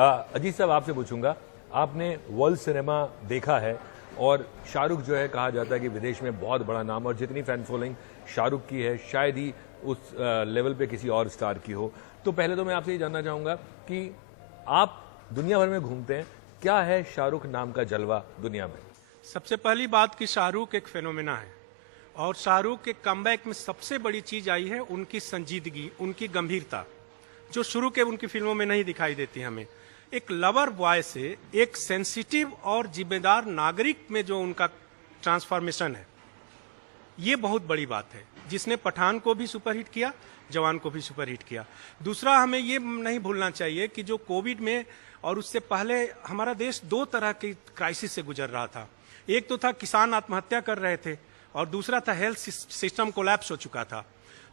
अजीत साहब, आपसे पूछूंगा, आपने वर्ल्ड सिनेमा देखा है और शाहरुख जो है कहा जाता है कि विदेश में बहुत बड़ा नाम, और जितनी फैन फॉलोइंग शाहरुख की है शायद ही उस लेवल पे किसी और स्टार की हो। तो पहले तो मैं आपसे ये जानना चाहूंगा कि आप दुनिया भर में घूमते हैं, क्या है शाहरुख नाम का जलवा दुनिया में? सबसे पहली बात कि शाहरुख एक फेनोमेना है और शाहरुख के कमबैक में सबसे बड़ी चीज आई है उनकी संजीदगी, उनकी गंभीरता, जो शुरू के उनकी फिल्मों में नहीं दिखाई देती हमें। एक लवर बॉय से एक सेंसिटिव और जिम्मेदार नागरिक में जो उनका ट्रांसफॉर्मेशन है, ये बहुत बड़ी बात है, जिसने पठान को भी सुपरहिट किया, जवान को भी सुपरहिट किया। दूसरा, हमें ये नहीं भूलना चाहिए कि जो कोविड में और उससे पहले हमारा देश दो तरह की क्राइसिस से गुजर रहा था। एक तो था किसान आत्महत्या कर रहे थे और दूसरा था हेल्थ सिस्टम कोलैप्स हो चुका था।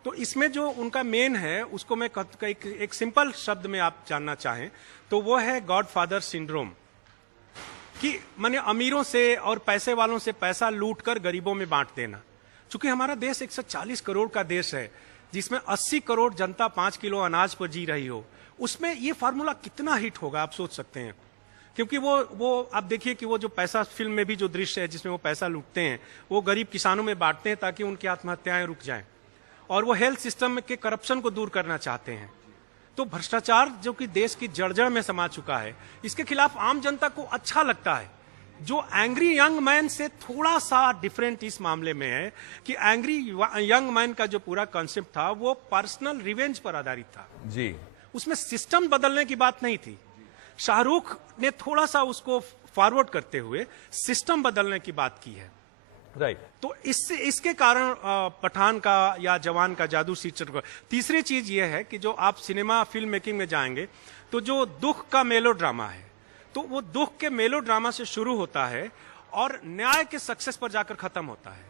तो इसमें जो उनका मेन है उसको मैं एक सिंपल शब्द में आप जानना चाहें तो वो है गॉडफादर सिंड्रोम, कि माने अमीरों से और पैसे वालों से पैसा लूट कर गरीबों में बांट देना। चूंकि हमारा देश 140 करोड़ का देश है, जिसमें 80 करोड़ जनता 5 किलो अनाज पर जी रही हो, उसमें ये फार्मूला कितना हिट होगा आप सोच सकते हैं। क्योंकि वो आप देखिए कि वो जो पैसा, फिल्म में भी जो दृश्य है जिसमें वो पैसा लूटते हैं, वो गरीब किसानों में बांटते हैं ताकि उनकी आत्महत्याएं रुक जाएं, और वो हेल्थ सिस्टम के करप्शन को दूर करना चाहते हैं। तो भ्रष्टाचार जो कि देश की जड़ में समा चुका है, इसके खिलाफ आम जनता को अच्छा लगता है। जो एंग्री यंग मैन से थोड़ा सा डिफरेंट इस मामले में है कि एंग्री यंग मैन का जो पूरा कॉन्सेप्ट था वो पर्सनल रिवेंज पर आधारित था जी, उसमें सिस्टम बदलने की बात नहीं थी। शाहरुख ने थोड़ा सा उसको फॉरवर्ड करते हुए सिस्टम बदलने की बात की है। राइट। तो इसके कारण पठान का या जवान का जादू सीचर को। तीसरी चीज ये है कि जो आप सिनेमा फिल्म मेकिंग में जाएंगे तो जो दुख का मेलोड्रामा है, तो वो दुख के मेलोड्रामा से शुरू होता है और न्याय के सक्सेस पर जाकर खत्म होता है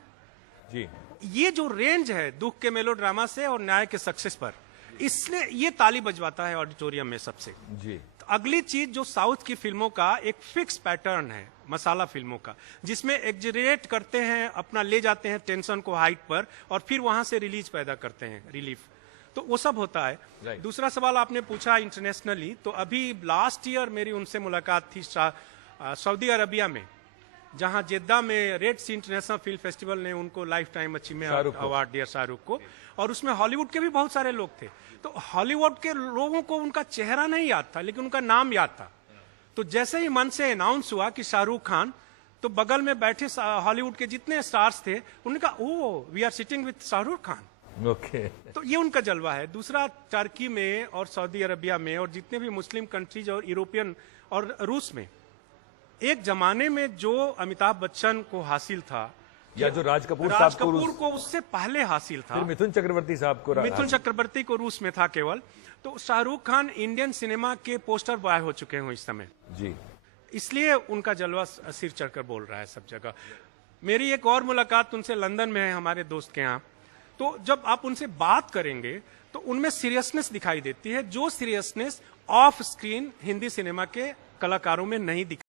जी। ये जो रेंज है दुख के मेलोड्रामा से और न्याय के सक्सेस पर, इसलिए ये ताली बजवाता है ऑडिटोरियम में सबसे जी। अगली चीज जो साउथ की फिल्मों का एक फिक्स पैटर्न है, मसाला फिल्मों का, जिसमें एग्जरेट करते हैं, अपना ले जाते हैं टेंशन को हाइट पर और फिर वहां से रिलीज पैदा करते हैं, रिलीफ, तो वो सब होता है। दूसरा सवाल आपने पूछा इंटरनेशनली, तो अभी लास्ट ईयर मेरी उनसे मुलाकात थी सऊदी अरबिया में, जहां जेद्दा में रेड सी इंटरनेशनल फिल्म फेस्टिवल ने उनको लाइफ टाइम अचीवमेंट अवार्ड दिया शाहरुख को, और उसमें हॉलीवुड के भी बहुत सारे लोग थे। तो हॉलीवुड के लोगों को उनका चेहरा नहीं याद था लेकिन उनका नाम याद था। तो जैसे ही मन से अनाउंस हुआ कि शाहरुख खान, तो बगल में बैठे हॉलीवुड के जितने स्टार्स थे उन्होंने कहा, oh we are sitting with Shahrukh Khan. Okay. तो ये उनका जलवा है। दूसरा, टर्की में और सऊदी अरबिया में और जितने भी मुस्लिम कंट्रीज और यूरोपियन और रूस में, एक जमाने में जो अमिताभ बच्चन को हासिल था या जो राज कपूर को उससे पहले हासिल था, मिथुन चक्रवर्ती साहब को, मिथुन चक्रवर्ती को रूस में था केवल। तो शाहरुख खान इंडियन सिनेमा के पोस्टर बॉय हो चुके हैं इस समय जी, इसलिए उनका जलवा सिर चढ़कर बोल रहा है सब जगह। मेरी एक और मुलाकात उनसे लंदन में है, हमारे दोस्त के यहाँ। तो जब आप उनसे बात करेंगे तो उनमें सीरियसनेस दिखाई देती है, जो seriousness of screen Hindi cinema के कलाकारों में नहीं दिखाई